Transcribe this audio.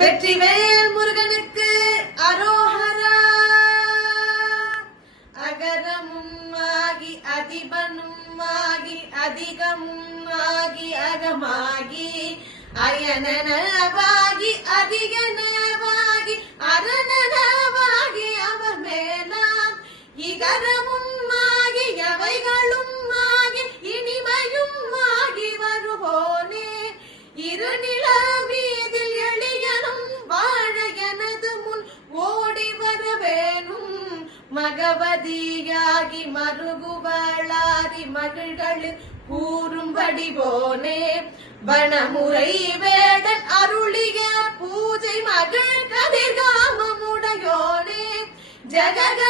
வெற்றிவேல் முருகனுக்கு அரோஹரா. அகரமும் ஆகி அதிபனும் ஆகி அதிகமும் ஆகி அகமாகி அயனனவாகி அதிகனவாகி அரணனவாகி அவர் மேலாம் இகரமும் ஆகி எவைகளும் ஆகி இனிமையும் ஆகி வருவோனே. இருநில மீதில் எளியனும் வாழ எனது முன் ஓடி வரவேணும். மகவதியாகி மருகுவளாரி மகிழ்களில் கூறும்படி போனே. வனமுறை வேடன் அருளிய பூஜை மகிழ் கதிர்காமமுடையோனே. ஜகக